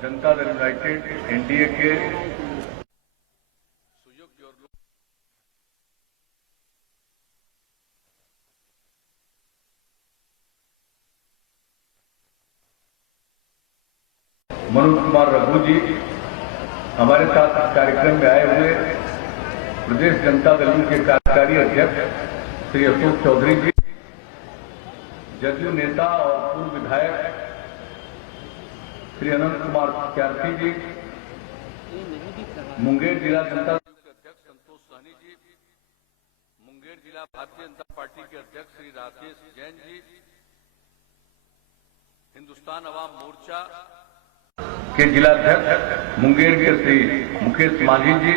Janata Dal United NDA के मनोज कुमार रघु जी हमारे साथ कार्यक्रम में आए हुए प्रदेश जनता दल के कार्यकारी अध्यक्ष श्री अशोक चौधरी जी, जदयू नेता और पूर्व विधायक श्री अनंत कुमार त्यार्थी जी, मुंगेर जिला जनता दल के अध्यक्ष संतोष सहनी जी, मुंगेर जिला भारतीय जनता पार्टी के अध्यक्ष श्री राजेश जैन जी, हिंदुस्तान अवाम मोर्चा के जिलाध्यक्ष मुंगेर के श्री मुकेश मांझी जी,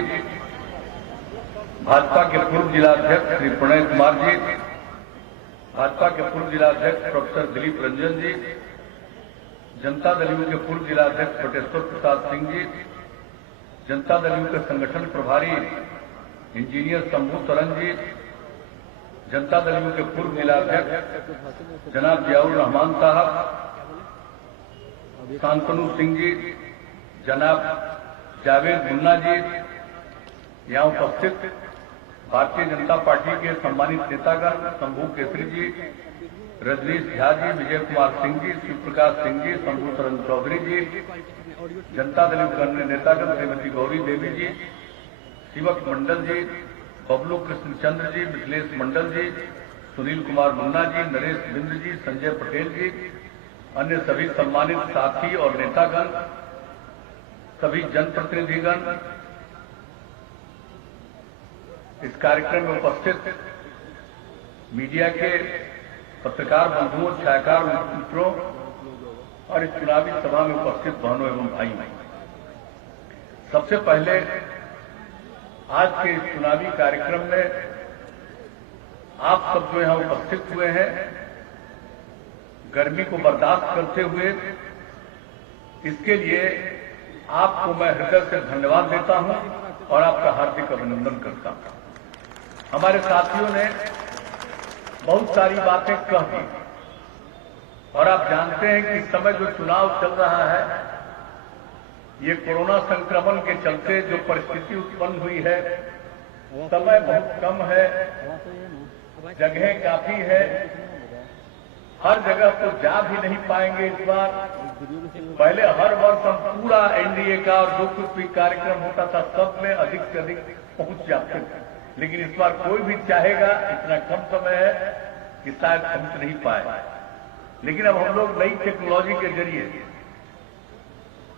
भाजपा के पूर्व जिलाध्यक्ष श्री प्रणय कुमार जी, भाजपा के पूर्व जिलाध्यक्ष professor Dilip Ranjan ji, Janata Dal you के पूर्व जिलाध्यक्ष बटेश्वर प्रसाद सिंह जी, जनता दल यू के संगठन प्रभारी engineer Shambhu Taran ji, Janata Dal you के पूर्व जिलाध्यक्ष जनाब जियाउर रहमान साहब, शांतनु सिंह जी, जनाब जावेद मुन्ना जी, यहाँ उपस्थित भारतीय जनता पार्टी के सम्मानित नेतागण शंभू केसरी जी, रजनीश झा जी, विजय कुमार सिंह जी, शिव प्रकाश सिंह जी, शंभू शरण चौधरी जी, जनता दल के अन्य नेतागण श्रीमती गौरी देवी जी, शिवक मंडल जी, बबलू कृष्ण चंद्र जी, मिथिलेश मंडल जी, सुनील कुमार मुन्ना जी, नरेश बिंद जी, संजय पटेल जी, अन्य सभी सम्मानित साथी और नेतागण, सभी जनप्रतिनिधिगण, इस कार्यक्रम में उपस्थित मीडिया के पत्रकार बंधुओं, छायाकार मित्रों और इस चुनावी सभा में उपस्थित बहनों एवं भाइयों, सबसे पहले आज के इस चुनावी कार्यक्रम में आप सब जो यहां उपस्थित हुए हैं, गर्मी को बर्दाश्त करते हुए, इसके लिए आपको मैं हृदय से धन्यवाद देता हूं और आपका हार्दिक अभिनंदन करता हूं। हमारे साथियों ने बहुत सारी बातें कह दी और आप जानते हैं कि इस समय जो चुनाव चल रहा है, ये कोरोना संक्रमण के चलते जो परिस्थिति उत्पन्न हुई है, समय बहुत कम है, जगह काफी है, हर जगह तो जा भी नहीं पाएंगे इस बार। पहले हर वर्ष हम पूरा एनडीए का और जो कुछ भी कार्यक्रम होता था सब में अधिक से अधिक पहुंच जाते थे, लेकिन इस बार कोई भी चाहेगा, इतना कम समय है कि शायद पहुंच नहीं पाए। लेकिन अब हम लोग नई टेक्नोलॉजी के जरिए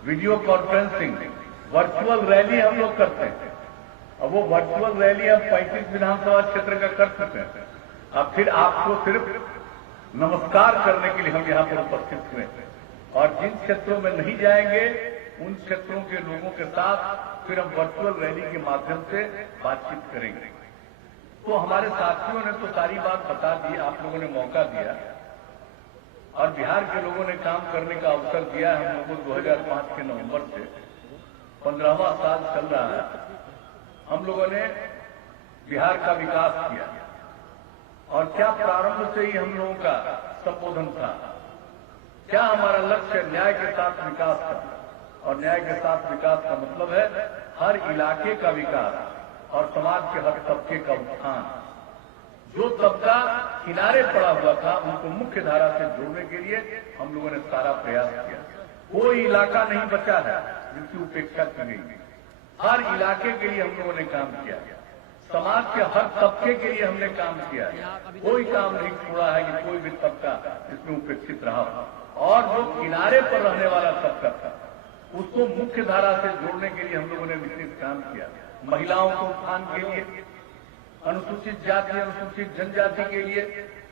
वीडियो कॉन्फ्रेंसिंग, वर्चुअल रैली हम लोग करते हैं। अब वो वर्चुअल रैली हम 35 विधानसभा क्षेत्र का कर चुके हैं। अब फिर आपको सिर्फ नमस्कार करने के लिए हम यहां पर उपस्थित हुए और जिन क्षेत्रों में नहीं जाएंगे उन क्षेत्रों के लोगों के साथ फिर हम वर्चुअल रैली के माध्यम से बातचीत करेंगे। तो हमारे साथियों ने तो सारी बात बता दी, आप लोगों ने मौका दिया और बिहार के लोगों ने काम करने का अवसर दिया। हम लोगों को 2005 के नवंबर से 15वां साल चल रहा है, हम लोगों ने बिहार का विकास किया और क्या प्रारंभ से ही हम लोगों का संबोधन था, क्या हमारा लक्ष्य न्याय के साथ विकास का, और न्याय के साथ विकास का मतलब है हर इलाके का विकास और समाज के हर तबके का उत्थान। जो तबका किनारे पड़ा हुआ था उनको मुख्य धारा से जोड़ने के लिए हम लोगों ने सारा प्रयास किया। कोई इलाका नहीं बचा है जिसकी उपेक्षा की गई, हर इलाके के लिए हम लोगों ने काम किया, समाज के हर तबके के लिए हमने काम किया। कोई काम नहीं छोड़ा है कि कोई भी तबका इसमें उपेक्षित रहा हो। और जो किनारे पर रहने वाला तबका था उसको मुख्य धारा से जोड़ने के लिए हम लोगों ने विशेष काम किया। महिलाओं को उत्थान के लिए, अनुसूचित जाति अनुसूचित जनजाति के लिए,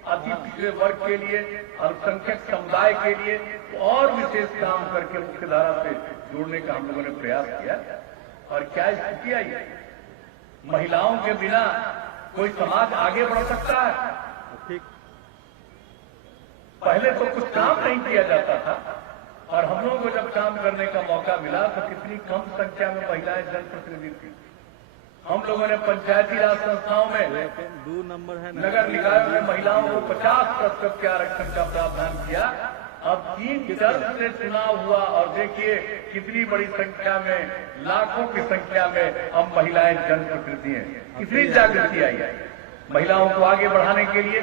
अति पिछड़े वर्ग के लिए, अल्पसंख्यक समुदाय के लिए और विशेष काम करके मुख्य धारा से जोड़ने का हम लोगों ने प्रयास किया। और क्या स्थिति आई है, महिलाओं के बिना कोई समाज आगे बढ़ सकता है? ठीक, पहले तो कुछ काम नहीं किया जाता था और हम लोगों को जब काम करने का मौका मिला तो कितनी कम संख्या में महिलाएं जनप्रतिनिधि थी। हम लोगों ने पंचायती राज संस्थाओं में, नगर निकायों में महिलाओं को 50% के आरक्षण का प्रावधान किया अब 3 टर्म से चुनाव हुआ और देखिए कितनी बड़ी संख्या में, लाखों की संख्या में अब महिलाएं जनप्रतिनिधि हैं। कितनी जागृति आई है महिलाओं को आगे बढ़ाने के लिए।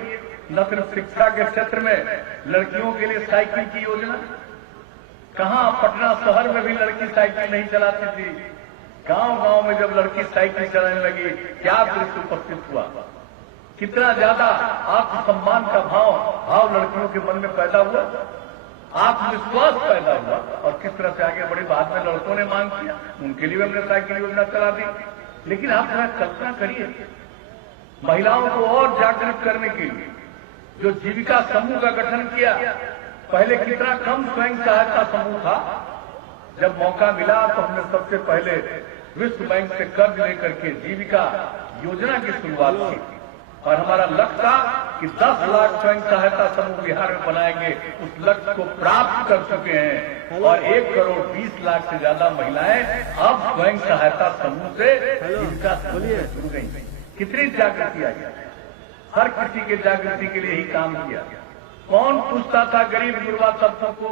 न सिर्फ शिक्षा के क्षेत्र में लड़कियों के लिए साइकिल की योजना, कहां पटना शहर में भी लड़की साइकिल नहीं चलाती थी, गांव-गांव में जब लड़की साइकिल चलाने लगी क्या दृश्य उपस्थित हुआ। कितना ज्यादा आत्मसम्मान का भाव लड़कियों के मन में पैदा हुआ, आत्मविश्वास पैदा हुआ और किस तरह से आगे बढ़े। बाद में लड़कों ने मांग किया, उनके लिए हमने साइकिल योजना चला दी। लेकिन आप जरा कल्पना करिए, महिलाओं को और जागृत करने के लिए जो जीविका समूह का गठन किया, पहले कितना कम स्वयं सहायता समूह था। जब मौका मिला तो हमने सबसे पहले विश्व बैंक से कर्ज लेकर के जीविका योजना की शुरुआत की और हमारा लक्ष्य था कि 10 लाख स्वयं सहायता समूह बिहार में बनाएंगे। उस लक्ष्य को प्राप्त कर चुके हैं और 1 करोड़ 20 लाख से ज्यादा महिलाएं अब स्वयं सहायता समूह से जीविका समूह से जुड़ गई। कितनी जागृति आई, हर किसी के जागृति के लिए ही काम किया। कौन पूछता था गरीब गुरबा तबकों को,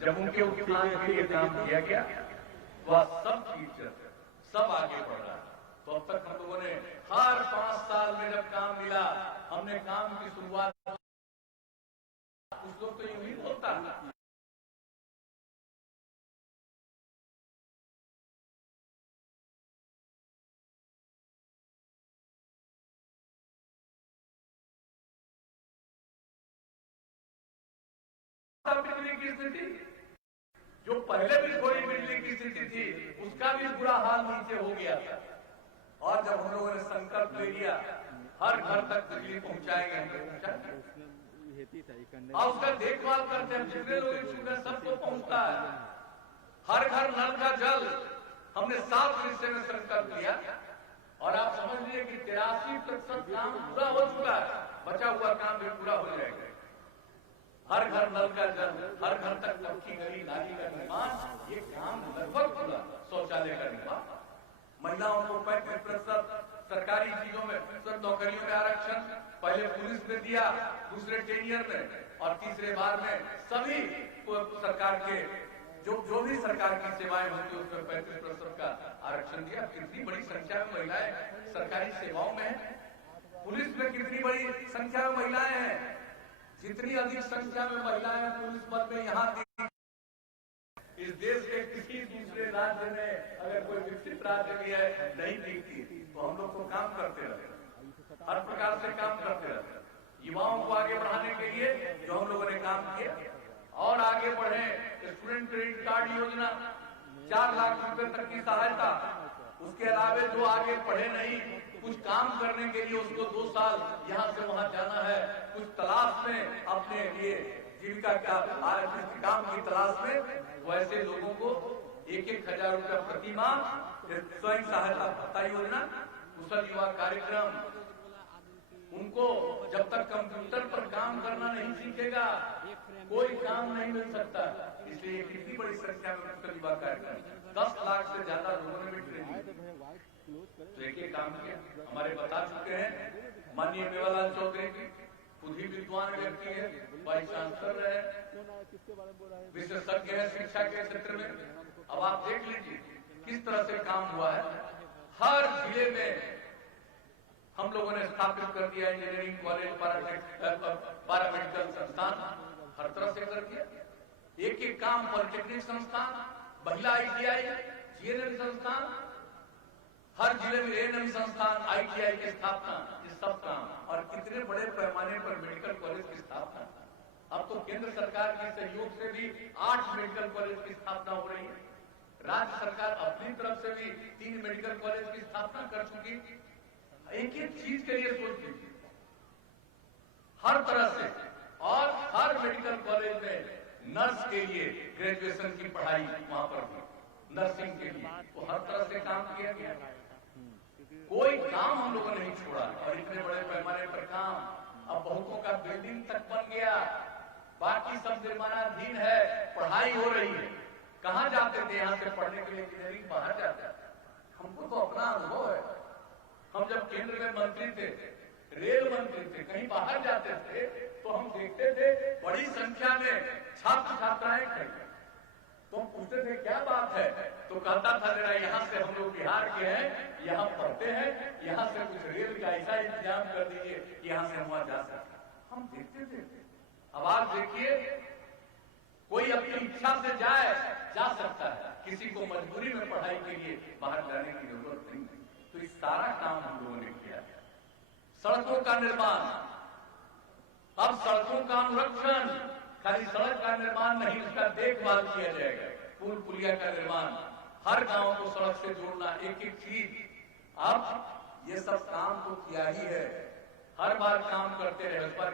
जब उनके उत्थान के लिए काम किया गया वह सब टीचर सब आगे बढ़ रहा। तो अब तक हम लोगों ने हर 5 साल में जब काम मिला, हमने काम की शुरुआत, उस लोग तो यूं ही होता है। बिजली की स्थिति जो पहले भी थोड़ी बिजली की स्थिति थी, उसका भी बुरा हाल नीचे हो गया था। और जब हम लोगों ने संकल्प ले लिया हर घर तक बिजली पहुंचाएंगे, और उसका देखभाल करते हैं, जितने लोग इच्छुक हैं सबको पहुंचता है। हर घर नल का जल हमने 7 हिस्से में संकल्प लिया और आप समझ लीजिए कि 83% काम पूरा हो चुका है, बचा हुआ काम भी पूरा हो जाएगा। हर घर नल का जल, हर घर तक पक्की गली नाली का निर्माण, ये काम लगभग पूरा। शौचालय का निर्माण, महिलाओं को 35% सरकारी चीजों में, नौकरियों में आरक्षण, पहले पुलिस ने दिया, दूसरे टेनियर में और तीसरे बार में सभी सरकार के जो भी सरकार की सेवाएं होती है उसमें 35% का आरक्षण दिया। कितनी बड़ी संख्या में महिलाएं सरकारी सेवाओं में है। पुलिस में कितनी बड़ी संख्या में महिलाएं हैं। जितनी अधिक संख्या में महिलाएं पुलिस पद में यहाँ इस देश के किसी दूसरे राज्य में, अगर कोई विकसित राज्य भी है, नहीं दिखती। तो हम लोग तो काम करते रहते, हर प्रकार से काम करते रहते। युवाओं को आगे बढ़ाने के लिए जो हम लोगों ने काम किया और आगे बढ़े, स्टूडेंट क्रेडिट कार्ड योजना, 4 लाख रुपए तक की सहायता। उसके अलावा जो आगे पढ़े नहीं, कुछ काम करने के लिए उसको 2 साल यहाँ से वहां जाना है, कुछ तलाश में अपने लिए जीविका का काम की तलाश में, वैसे लोगों को 1-1 हजार रुपया प्रति माह स्वयं सहायता भत्ता योजना, कुशल युवा कार्यक्रम। उनको जब तक कंप्यूटर पर काम करना नहीं सीखेगा कोई काम नहीं मिल सकता। इसलिए कितनी बड़ी संख्या में कुशल युवा कार्यक्रम, 10 लाख से ज्यादा लोगों ने भी ट्रेनिंग तो एक काम किया। हमारे बता चुके हैं माननीय मेवालाल चौधरी जी, खुद ही विद्वान व्यक्ति है, वाइस चांसलर रहे, विशेषज्ञ है शिक्षा के क्षेत्र में। अब आप देख लीजिए किस तरह से काम हुआ है। हर जिले में हम लोगों ने स्थापित कर दिया इंजीनियरिंग कॉलेज, पैरामेडिकल संस्थान, हर तरह से कर दिया। एक काम पॉलिटेक्निक संस्थान, महिला ITI, GNM संस्थान, हर जिले में ANM संस्थान, ITI की स्थापना, ये सब काम। और कितने बड़े पैमाने पर मेडिकल कॉलेज की स्थापना। अब तो केंद्र सरकार के सहयोग से भी 8 मेडिकल कॉलेज की स्थापना हो रही है। राज्य सरकार अपनी तरफ से भी 3 मेडिकल कॉलेज की स्थापना कर चुकी। एक चीज के लिए सोच लीजिए, हर तरह से। और हर मेडिकल कॉलेज में नर्स के लिए ग्रेजुएशन की पढ़ाई वहां पर भी, नर्सिंग के लिए, तो हर तरह से काम किया गया। कोई काम हम लोगों ने नहीं छोड़ा और इतने बड़े पैमाने पर काम। अब बहुतों का बिल्डिंग तक बन गया, बाकी सब निर्माणाधीन है, पढ़ाई हो रही है। कहाँ जाते थे यहाँ से पढ़ने के लिए इंजीनियरिंग, बाहर जाते। हमको तो अपना अनुभव है, हम जब केंद्र में मंत्री थे, रेल मंत्री थे, कहीं बाहर जाते थे तो हम देखते थे बड़ी संख्या में छात्र छात्राएं खड़ी। तो हम पूछते थे क्या बात है, तो कहता था जरा यहाँ से हम लोग बिहार के हैं, यहाँ पढ़ते हैं, यहाँ से कुछ रेल का ऐसा इंतजाम कर दीजिए कि यहाँ से हम वहां जा सकते। हम देखते थे। अब आप देखिए, कोई अपनी इच्छा से जा सकता है, किसी को मजबूरी में पढ़ाई के लिए बाहर जाने की जरूरत नहीं है। तो इस सारा काम हम लोगों ने किया। सड़कों का निर्माण, अब सड़कों का अनुरक्षण, खाली सड़क का निर्माण नहीं, उसका देखभाल किया जाएगा। पुल पुलिया का निर्माण, हर गांव को सड़क से जोड़ना, एक एक चीज। अब ये सब काम तो किया ही है, हर बार काम करते रहे। इस बार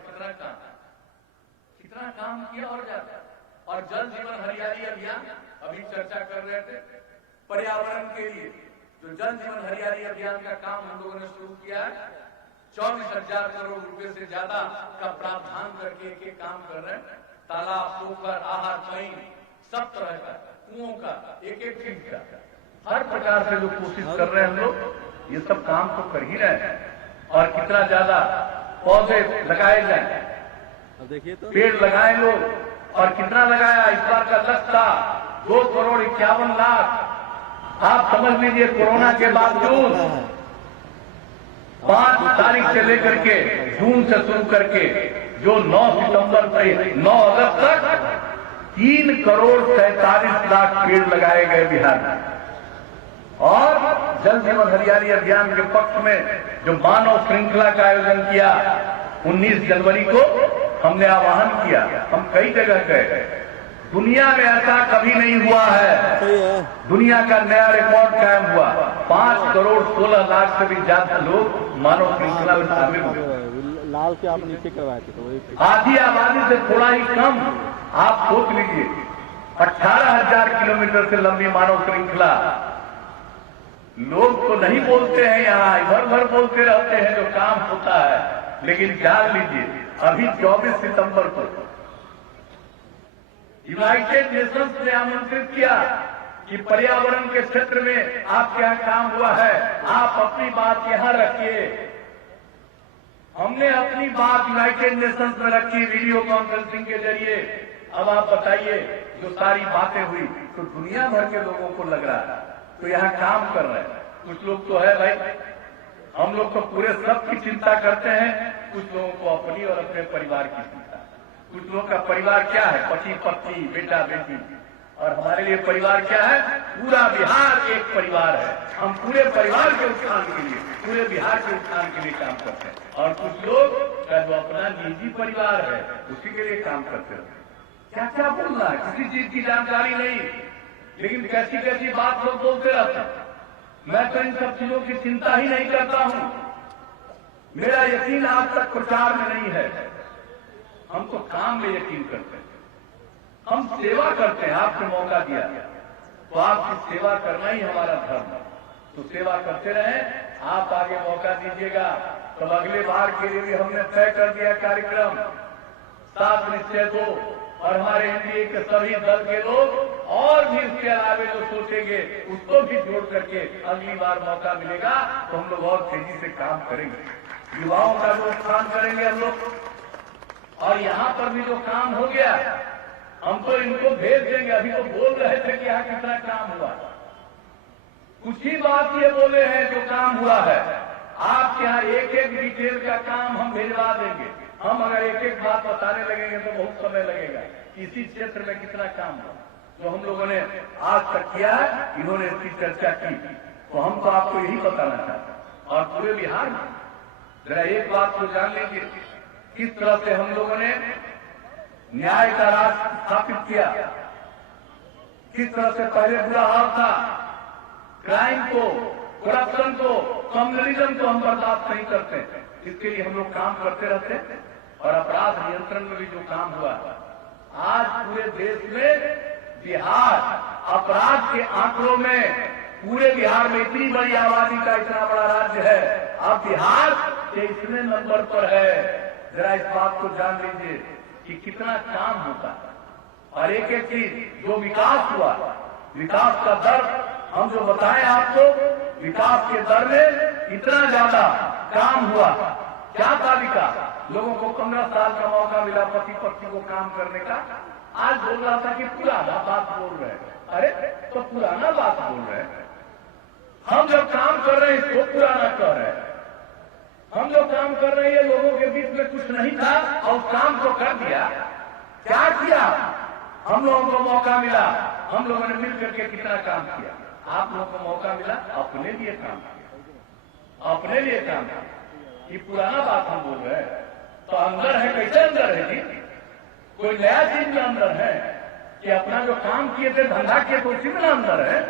कितना काम किया और ज्यादा। और जल जीवन हरियाली अभियान, अभी चर्चा कर रहे थे, पर्यावरण के लिए जो जल जीवन हरियाली अभियान का काम हम लोगों ने शुरू किया है, 24,000 करोड़ रुपए से ज्यादा का प्रावधान करके एक काम कर रहे हैं। तालाब, पोखर, आहार, पानी, सब तरह का, कुओं का, एक एक चीज का, हर प्रकार से जो कोशिश कर रहे हैं हम लोग, ये सब काम तो कर ही रहे हैं। और कितना ज्यादा पौधे लगाए जाए, देखिए तो पेड़ लगाए लोग, और कितना लगाया। इस बार का लक्ष्य था 2,51,00,000। आप समझ लीजिए, कोरोना के बावजूद 5 तारीख से लेकर के जून से शुरू करके जो 9 सितंबर से 9 अगस्त तक 3,47,00,000 पेड़ लगाए गए बिहार में। और जल जीवन हरियाली अभियान के पक्ष में जो मानव श्रृंखला का आयोजन किया, 19 जनवरी को हमने आह्वान किया। हम कई जगह गए, दुनिया में ऐसा कभी नहीं हुआ है। दुनिया का नया रिकॉर्ड कायम हुआ। 5,16,00,000 से भी ज्यादा लोग मानव श्रृंखला में शामिल हुए। लाल से आप नीचे करवाए थे, तो आधी आबादी से थोड़ा ही कम। आप सोच लीजिए, 18,000 किलोमीटर से लंबी मानव श्रृंखला। लोग तो नहीं बोलते हैं, यहाँ इधर उधर बोलते रहते हैं जो काम होता है, लेकिन जान लीजिए, अभी 24 सितंबर को यूनाइटेड नेशंस ने आमंत्रित किया कि पर्यावरण के क्षेत्र में आपके यहाँ काम हुआ है, आप अपनी बात यहाँ रखिए। हमने अपनी बात यूनाइटेड नेशंस में रखी वीडियो कॉन्फ्रेंसिंग के जरिए। अब आप बताइए, जो सारी बातें हुई तो दुनिया भर के लोगों को लग रहा है, तो यहाँ काम कर रहे हैं। कुछ लोग तो है भाई, हम लोग तो पूरे सब की चिंता करते हैं, कुछ लोगों को अपनी और अपने परिवार की चिंता। कुछ लोगों का परिवार क्या है, पति पत्नी, बेटा बेटी। और हमारे लिए परिवार क्या है, पूरा बिहार एक परिवार है। हम पूरे परिवार के उत्थान के लिए, पूरे बिहार के उत्थान के लिए काम करते हैं। और कुछ लोग का जो अपना निजी परिवार है, उसी के लिए काम करते हैं। क्या क्या बोलना है, किसी चीज की जानकारी नहीं, लेकिन कैसी कैसी बात लोग बोलते रहते हैं। मैं तो इन सब चीजों की चिंता ही नहीं करता हूं। मेरा यकीन आज तक प्रचार में नहीं है, हम तो काम में यकीन करते हैं। हम सेवा करते हैं, आपको मौका दिया तो आपकी सेवा करना ही हमारा धर्म है। तो सेवा करते रहें। आप आगे मौका दीजिएगा, तब अगले बार के लिए भी हमने तय कर दिया कार्यक्रम 7 निश्चय 2, और हमारे एनडीए के सभी दल के लोग और भी इसके अलावे जो सोचेंगे उसको भी जोड़ करके अगली बार मौका मिलेगा तो हम लोग और तेजी से काम करेंगे। युवाओं का जो उत्थान करेंगे हम लोग। और यहाँ पर भी जो काम हो गया, हम तो इनको भेज देंगे। अभी तो बोल रहे थे कि यहाँ कितना काम हुआ, कुछ ही बात ये बोले हैं जो काम हुआ है। आपके यहाँ एक एक डिटेल का काम हम भिजवा देंगे। हम अगर एक एक बात बताने लगेंगे तो बहुत समय लगेगा। इसी क्षेत्र में कितना काम हुआ जो हम लोगों ने आज तक किया है, इन्होंने इसकी चर्चा की, तो हम तो आपको यही बताना चाहते हैं। और पूरे बिहार में जरा एक बात को जान लीजिए, किस तरह से हम लोगों ने न्याय का राज स्थापित किया। किस तरह से पहले बुरा हाल था, क्राइम को, करप्शन को, कम्युनलिज्म को हम बर्दाश्त नहीं करते। इसके लिए हम लोग काम करते रहते हैं। और अपराध नियंत्रण में भी जो काम हुआ, आज पूरे देश में बिहार अपराध के आंकड़ों में, पूरे बिहार में इतनी बड़ी आबादी का इतना बड़ा राज्य है, अब बिहार 23वें नंबर पर है। जरा इस बात को जान लीजिए कि कितना काम होता है। और एक एक चीज जो विकास हुआ, विकास का दर हम जो बताएं आपको, विकास के दर में इतना ज्यादा काम हुआ। क्या था विकास? लोगों को 15 साल का मौका मिला पति पत्नी को काम करने का। आज बोल रहा था कि पुराना बात बोल रहे हैं। अरे तो पुराना बात बोल रहे हैं, हम जब काम कर रहे हैं इसको पुराना कह रहे हैं। हम लोग काम कर रहे हैं, लोगों के बीच में कुछ नहीं था और काम तो कर दिया। क्या किया? हम लोगों को मौका मिला, हम लोगों ने मिल करके कितना काम किया। आप लोगों को मौका मिला, अपने लिए काम किया, अपने लिए काम किया। ये पुराना बात हम बोल रहे हैं तो अंदर है, कैसे अंदर है जी? कोई नया चीज में अंदर है कि अपना जो काम किए थे, धंधा किए तो उसी में अंदर है।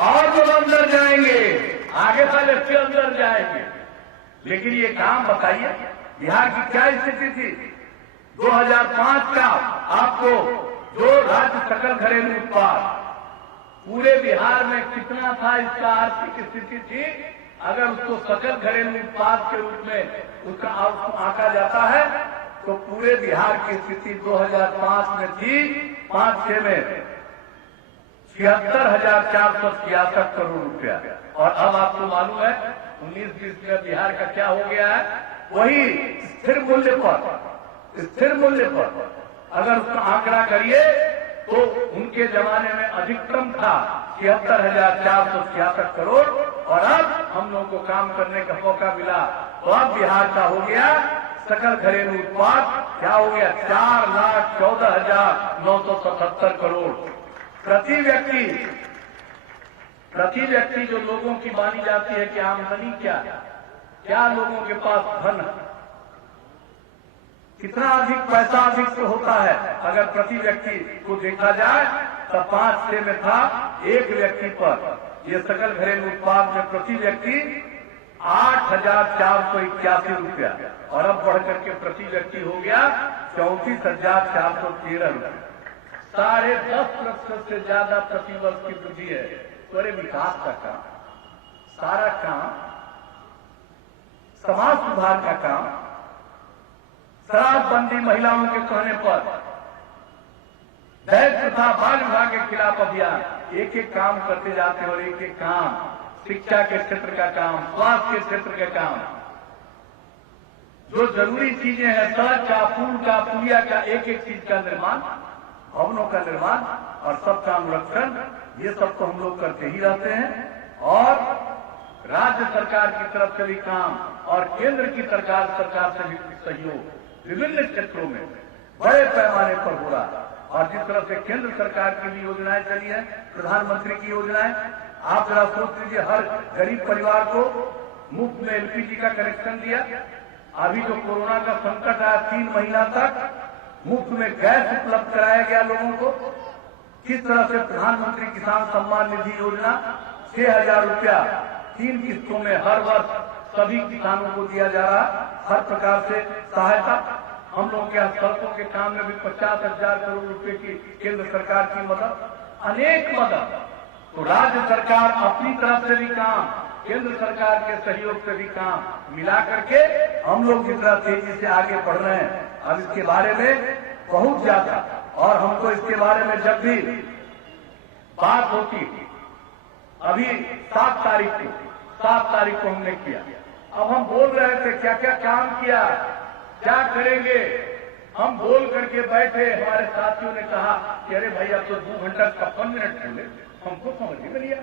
और जब अंदर जाएंगे आगे साल इसके अंदर जाएंगे। लेकिन ये काम बताइए, बिहार की क्या स्थिति थी 2005 का? आपको जो राज्य सकल घरेलू उत्पाद पूरे बिहार में कितना था, इसका आर्थिक स्थिति थी, अगर उसको सकल घरेलू उत्पाद के रूप में उसका आंका जाता है तो पूरे बिहार की स्थिति 2005 में थी 5-6 में 76,466 करोड़ रुपया। और अब आपको मालूम है 19-20 में बिहार का क्या हो गया है? वही स्थिर मूल्य पर अगर उसका आंकड़ा करिए तो उनके जमाने में अधिकतम था 76,466 करोड़। और अब हम लोगों को काम करने का मौका मिला तो अब बिहार का हो गया सकल घरेलू उत्पाद क्या हो गया? 4,14,977 करोड़ प्रति व्यक्ति। जो लोगों की मानी जाती है कि आमदनी क्या लोगों के पास धन है, कितना अधिक पैसा अधिक से होता है। अगर प्रति व्यक्ति को देखा जाए तो 5-6 में था एक व्यक्ति पर ये सकल घरेलू उत्पाद में प्रति व्यक्ति 8,481 रुपया, और अब बढ़ करके प्रति व्यक्ति हो गया 34,413 रुपया। 10.5% से ज्यादा प्रतिवर्ष की वृद्धि है। तो विकास का काम, सारा काम, समाज सुधार का काम, शराबबंदी महिलाओं के कहने पर, दहेज प्रथा, बाल विवाह के खिलाफ अभियान, एक एक काम करते जाते और एक एक काम, शिक्षा के क्षेत्र का काम, स्वास्थ्य के क्षेत्र का काम, जो जरूरी चीजें हैं, सड़क का, पुल का, पुलिया का, एक एक चीज का निर्माण, भवनों का निर्माण और सबका अनुरक्षण, ये सब तो हम लोग करते ही रहते हैं। और राज्य सरकार की तरफ से भी काम और केंद्र की सरकार से भी सहयोग विभिन्न क्षेत्रों में बड़े पैमाने पर हो रहा है। और जिस तरह से केंद्र सरकार की भी योजनाएं चली है, प्रधानमंत्री की योजनाएं, आप जरा सोच लीजिए, हर गरीब परिवार को मुफ्त में एलपीजी का कनेक्शन दिया। अभी जो कोरोना का संकट आया 3 महीना तक मुफ्त में गैस उपलब्ध कराया गया लोगों को। किस तरह से प्रधानमंत्री किसान सम्मान निधि योजना 6,000 रुपया 3 किस्तों में हर वर्ष सभी किसानों को दिया जा रहा, हर प्रकार से सहायता। हम लोगों के यहाँ सड़कों के काम में भी 50,000 करोड़ रुपए की केंद्र सरकार की मदद, अनेक मदद। तो राज्य सरकार अपनी तरफ से भी काम, केंद्र सरकार के सहयोग से भी काम मिला करके हम लोग जितना तेजी से आगे बढ़ रहे हैं। अब इसके बारे में बहुत ज्यादा, और हमको इसके बारे में जब भी बात होती, अभी 7 तारीख को हमने किया। अब हम बोल रहे थे क्या क्या काम किया, क्या करेंगे, हम बोल करके बैठे। हमारे साथियों ने कहा कि अरे भाई अब तो 2 घंटा 56 मिनट बोले। हमको समझ में नहीं आया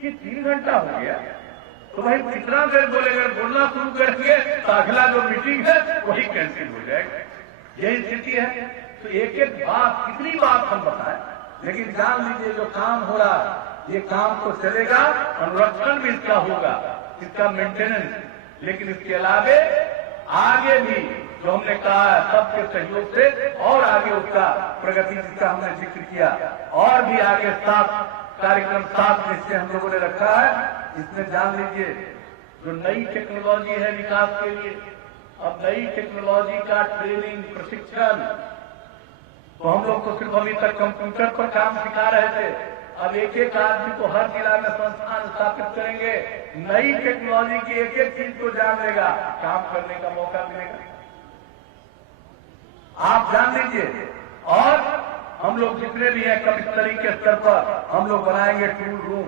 कि 3 घंटा हो गया, तो भाई कितना देर बोलेगा, बोलना शुरू करेंगे तो अगला जो मीटिंग है वही कैंसिल हो जाएगा। यही स्थिति है। तो एक एक बात, कितनी बात हम बताएं, लेकिन जान लीजिए जो काम हो रहा है ये काम तो चलेगा, अनुरक्षण भी इसका होगा, इसका मेंटेनेंस। लेकिन इसके अलावे आगे भी जो हमने कहा है सबके सहयोग से और आगे उसका प्रगति जिसका हमने जिक्र किया, और भी आगे 7 कार्यक्रम 7 निश्चय हम लोगों ने रखा है। इसमें जान लीजिए जो नई टेक्नोलॉजी है विकास के लिए, अब नई टेक्नोलॉजी का ट्रेनिंग, प्रशिक्षण, तो हम लोग तो सिर्फ अभी तक कंप्यूटर पर काम सिखा रहे थे, अब एक एक आदमी को हर जिला में संस्थान स्थापित करेंगे। नई टेक्नोलॉजी की एक एक चीज को जान लेगा, काम करने का मौका मिलेगा, आप जान लीजिए। और हम लोग जितने भी हैं कमिश्नरी के स्तर पर हम लोग बनाएंगे टूल रूम,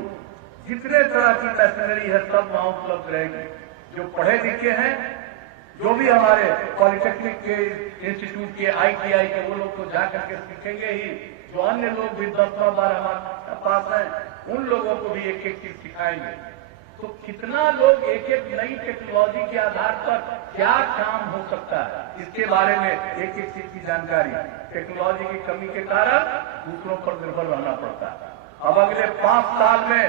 जितने तरह की मशीनरी है सब वहां उपलब्ध रहेगी। जो पढ़े लिखे हैं जो भी हमारे पॉलिटेक्निक के इंस्टीट्यूट के ITI के वो लोग तो जाकर के सीखेंगे ही, जो अन्य लोग भी 10-12 हमारे पास हैं उन लोगों को भी एक एक चीज सिखाएंगे। तो कितना लोग एक एक नई टेक्नोलॉजी के आधार पर क्या काम हो सकता है, इसके बारे में एक एक चीज की जानकारी। टेक्नोलॉजी की कमी के कारण दूसरों पर निर्भर रहना पड़ता है। अब अगले 5 साल में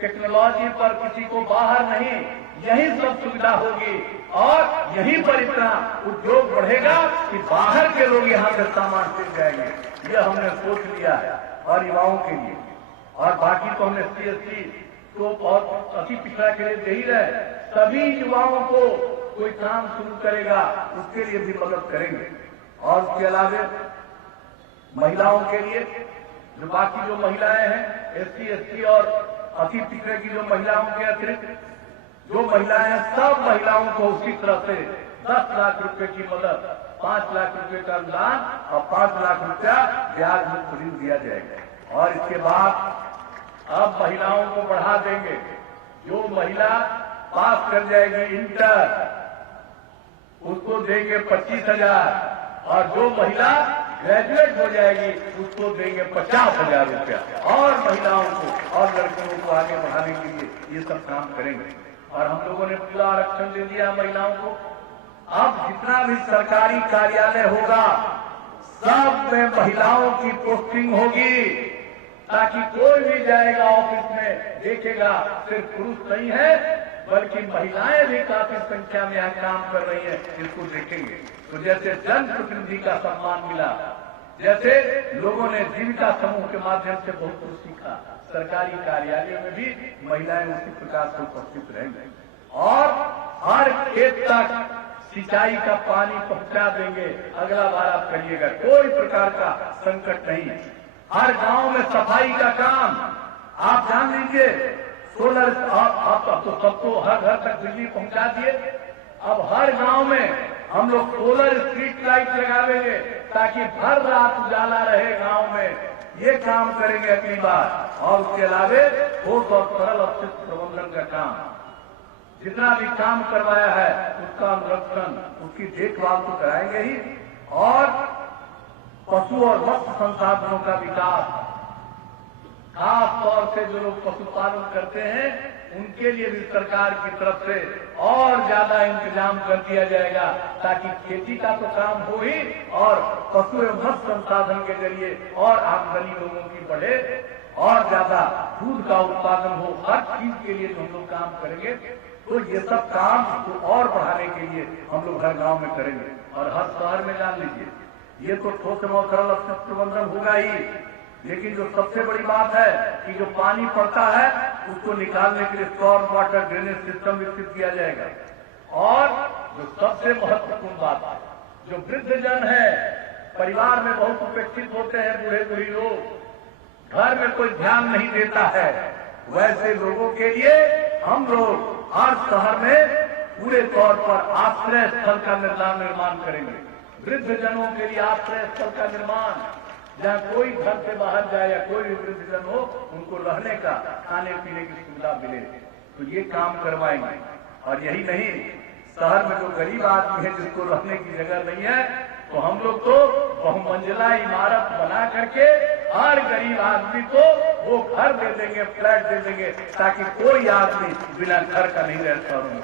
टेक्नोलॉजी पर किसी को बाहर नहीं, यही सब सुविधा होगी और यहीं पर इतना उद्योग बढ़ेगा कि बाहर के लोग यहाँ से सामान सीख जाएंगे। ये हमने सोच लिया है और युवाओं के लिए, और बाकी तो हमने CSC तो बहुत अति पिछड़ा के लिए दे ही रहे। सभी युवाओं को कोई काम शुरू करेगा उसके लिए भी मदद करेंगे। और उसके अलावा महिलाओं के लिए जो बाकी जो महिलाएं हैं SC ST और अति पिछड़े की जो महिलाओं के अतिरिक्त जो महिलाएं हैं, सब महिलाओं को उसी तरह से 10 लाख रुपए की मदद, 5 लाख रुपए का अनुदान और 5 लाख रुपया ब्याज मुक्त ऋण दिया जाएगा। और इसके बाद अब महिलाओं को बढ़ा देंगे। जो महिला पास कर जाएगी इंटर उसको देंगे 25,000 और जो महिला ग्रेजुएट हो जाएगी उसको देंगे 50,000 रुपया। और महिलाओं को और लड़कियों को आगे बढ़ाने के लिए ये सब काम करेंगे। और हम लोगों ने पूरा आरक्षण दे दिया महिलाओं को। अब जितना भी सरकारी कार्यालय होगा सब में महिलाओं की पोस्टिंग होगी, ताकि कोई भी जाएगा ऑफिस में देखेगा सिर्फ पुरुष नहीं है बल्कि महिलाएं भी काफी संख्या में यहाँ काम कर रही हैं, इसको देखेंगे। तो जैसे जनप्रतिनिधि का सम्मान मिला, जैसे लोगों ने जीविका समूह के माध्यम से बहुत कुछ सीखा, सरकारी कार्यालय में भी महिलाएं उसी प्रकार से उपस्थित रहेंगे। और हर खेत तक सिंचाई का पानी पहुंचा देंगे। अगला बार आप करिएगा, कोई प्रकार का संकट नहीं। हर गांव में सफाई का काम आप जान लीजिए, सोलर आप तो सबको हर घर तक बिजली पहुंचा दिए। अब हर गांव में हम लोग सोलर स्ट्रीट लाइट लगावेंगे ताकि भर रात उजाला रहे गांव में। ये काम करेंगे अगली बार। और उसके अलावे ठोस और तरल अपशिष्ट प्रबंधन का काम, जितना भी काम करवाया है उसका अनुरक्षण, उसकी देखभाल तो कराएंगे ही। और पशु और मत्स्य संसाधनों का विकास, खास तौर से जो लोग पशुपालन करते हैं उनके लिए भी सरकार की तरफ से और ज्यादा इंतजाम कर दिया जाएगा, ताकि खेती का तो काम हो ही और पशु एवं मत्स्य संसाधन के जरिए और आमदनी लोगों की बढ़े और ज्यादा दूध का उत्पादन हो। हर चीज के लिए जो हम लोग काम करेंगे, तो ये सब काम तो और बढ़ाने के लिए हम लोग हर गांव में करेंगे। और हर शहर में जान लीजिए, ये तो ठोस एवं तरल अपशिष्ट प्रबंधन होगा ही, लेकिन जो सबसे बड़ी बात है कि जो पानी पड़ता है उसको निकालने के लिए स्टॉर्म वाटर ड्रेनेज सिस्टम विकसित किया जाएगा। और जो सबसे महत्वपूर्ण बात है, जो वृद्धजन है, परिवार में बहुत उपेक्षित होते हैं बूढ़े बूढ़ी लोग, घर में कोई ध्यान नहीं देता है, वैसे लोगों के लिए हम लोग हर शहर में पूरे तौर पर आश्रय स्थल का निर्माण करेंगे। वृद्धजनों के लिए आश्रय स्थल का निर्माण, जहाँ कोई घर से बाहर जाए या कोई भी वृद्धजन हो उनको रहने का, खाने पीने की सुविधा मिले, तो ये काम करवाएंगे। और यही नहीं, शहर में जो गरीब आदमी है जिसको रहने की जगह नहीं है, तो हम लोग तो बहुमंजिला इमारत बना करके हर गरीब आदमी को वो घर दे देंगे, फ्लैट दे देंगे, ताकि कोई आदमी बिना घर का नहीं रह शहरों में।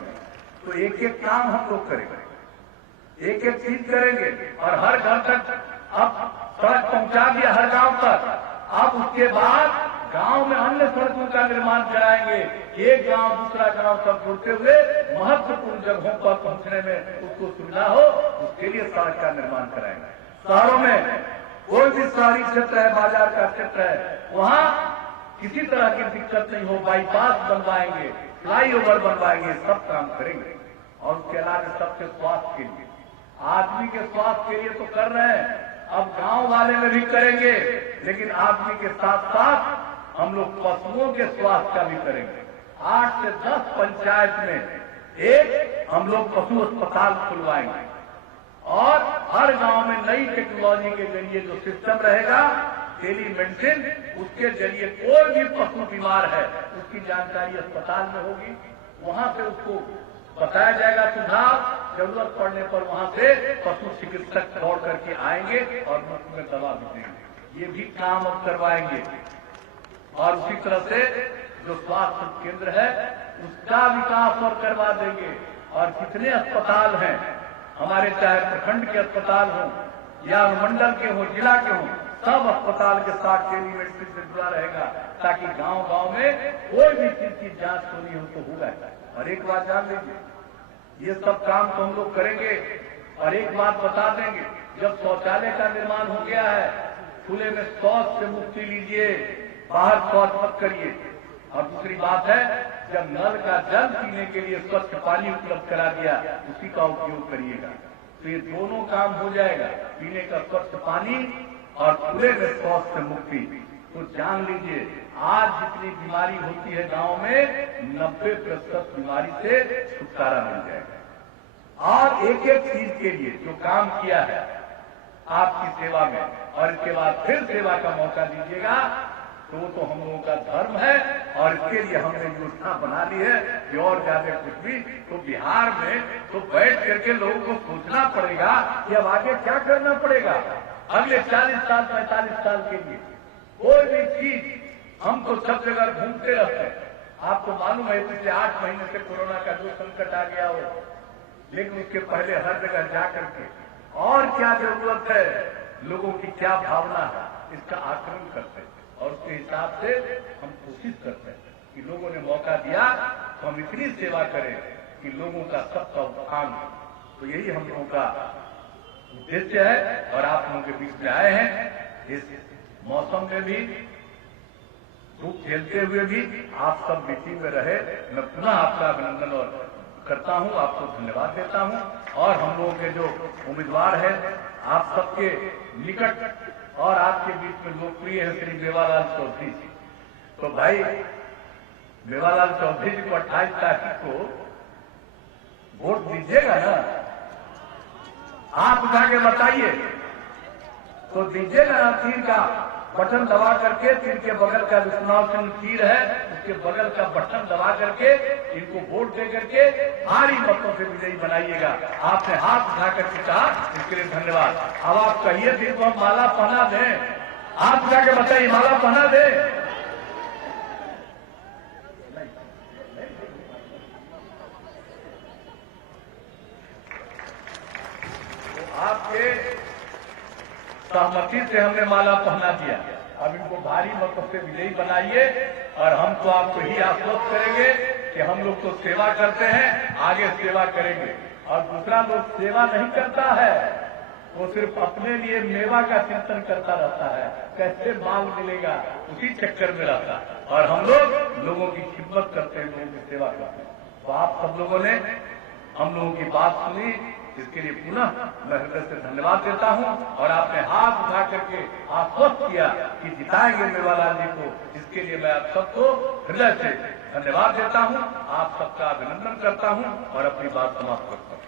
तो एक एक काम हम लोग करेंगे, एक एक चीज करेंगे। और हर घर तक अब सड़क पहुंचा दिया, हर गांव तक। अब उसके बाद गांव में अन्य सड़कों का निर्माण कराएंगे। एक गांव दूसरा गांव सब जुड़ते हुए महत्वपूर्ण जगहों पर पहुंचने में उसको सुविधा हो, उसके लिए सड़क का निर्माण कराएंगे। शहरों में कोई भी शहरी क्षेत्र है, बाजार का क्षेत्र है, वहां किसी तरह की दिक्कत नहीं हो, बाईपास बनवाएंगे, फ्लाईओवर बनवाएंगे, सब काम करेंगे। और उसके अलावा सबके स्वास्थ्य के लिए, आदमी के स्वास्थ्य के लिए तो कर रहे हैं, अब गांव वाले में भी करेंगे, लेकिन आदमी के साथ साथ हम लोग पशुओं के स्वास्थ्य का भी करेंगे। 8 से 10 पंचायत में एक हम लोग पशु अस्पताल खुलवाएंगे। और हर गांव में नई टेक्नोलॉजी के जरिए जो सिस्टम रहेगा, टेली मेडिसिन, उसके जरिए कोई भी पशु बीमार है उसकी जानकारी अस्पताल में होगी, वहां से उसको बताया जाएगा सुझाव, जरूरत पड़ने पर वहां से पशु चिकित्सक दौड़ करके आएंगे और मुफ्त में दवा भी देंगे। ये भी काम अब करवाएंगे। और उसी तरह से जो स्वास्थ्य केंद्र है उसका विकास और करवा देंगे। और कितने अस्पताल हैं हमारे, चाहे प्रखंड के अस्पताल हों या अनुमंडल के हों, जिला के हों, सब अस्पताल के साथ टेलीमेडिसिन से जुड़ा रहेगा, ताकि गांव-गांव में कोई भी चीज की जांच होनी हो तो होगा। और एक बात जान लीजिए, ये सब काम तो हम लोग करेंगे। और एक बात बता देंगे, जब शौचालय का निर्माण हो गया है, खुले में शौच से मुक्ति लीजिए, बाहर शौच मत करिए। और दूसरी बात है, जब नल का जल पीने के लिए स्वच्छ पानी उपलब्ध करा दिया, उसी का उपयोग करिएगा। तो ये दोनों काम हो जाएगा, पीने का स्वच्छ पानी और खुले में शौच से मुक्ति। तो जान लीजिए, आज जितनी बीमारी होती है गांव में, 90% बीमारी से छुटकारा मिल जाएगा। और एक एक चीज के लिए जो काम किया है आपकी सेवा में, और इसके बाद फिर सेवा का मौका दीजिएगा, तो वो तो हम लोगों का धर्म है। और इसके लिए हमने योजना बना ली है कि और ज्यादा कुछ भी तो बिहार में तो बैठ करके लोगों को सोचना पड़ेगा कि अब आगे क्या करना पड़ेगा अगले 40 साल 45 साल के लिए। कोई भी चीज हम तो सब जगह घूमते रहते हैं। आपको मालूम है पिछले 8 महीने से कोरोना का जो संकट आ गया हो, लेकिन उसके पहले हर जगह जा करके और क्या जरूरत है, लोगों की क्या भावना है, इसका आकलन करते हैं। और उसके हिसाब से हम कोशिश करते हैं कि लोगों ने मौका दिया तो हम इतनी सेवा करें कि लोगों का सबका उत्थान हो। तो यही हम लोगों का उद्देश्य है। और आप लोगों के बीच में आए हैं इस मौसम में भी, धूप झेलते हुए भी आप सब मीटिंग में रहे। मैं पुनः आपका अभिनंदन और करता हूं, आपको धन्यवाद देता हूं। और हम लोगों के जो उम्मीदवार हैं, आप सबके निकट और आपके बीच में लोकप्रिय है श्री मेवालाल चौधरी जी। तो भाई मेवालाल चौधरी जी को 28 तारीख को वोट दीजिएगा ना, आप उठा के बताइए तो दीजिएगा ना। तीर का बटन दबा करके, तीर के बगल का जो चुनाव चिन्ह तीर है उसके बगल का बटन दबा करके इनको वोट दे करके भारी मतों से विजयी बनाइएगा। आपने हाथ उठा करके कहा, इसके लिए धन्यवाद। अब आप कहिए फिर को हम माला पहना दें, हाथ उठा के बताइए माला पहना दें। आपके सहमति से हमने माला पहना दिया। अब इनको भारी मतों से विजयी बनाइए। और हम तो आपको ही आश्वस्त करेंगे कि हम लोग तो सेवा करते हैं, आगे सेवा करेंगे। और दूसरा लोग सेवा नहीं करता है, वो सिर्फ अपने लिए मेवा का चिंतन करता रहता है, कैसे माल मिलेगा उसी चक्कर में रहता है। और हम लोग लोगों की खिदमत करते हैं, लोगों की सेवा करते हैं। तो आप सब लोगों ने हम लोगों की बात सुनी, इसके लिए पुनः मैं हृदय से धन्यवाद देता हूं। और आपने हाथ उठा करके आश्वस्त किया कि जिताएंगे मेवालाल जी को, इसके लिए मैं आप सबको हृदय से धन्यवाद देता हूं, आप सबका अभिनंदन करता हूं और अपनी बात समाप्त करता हूं।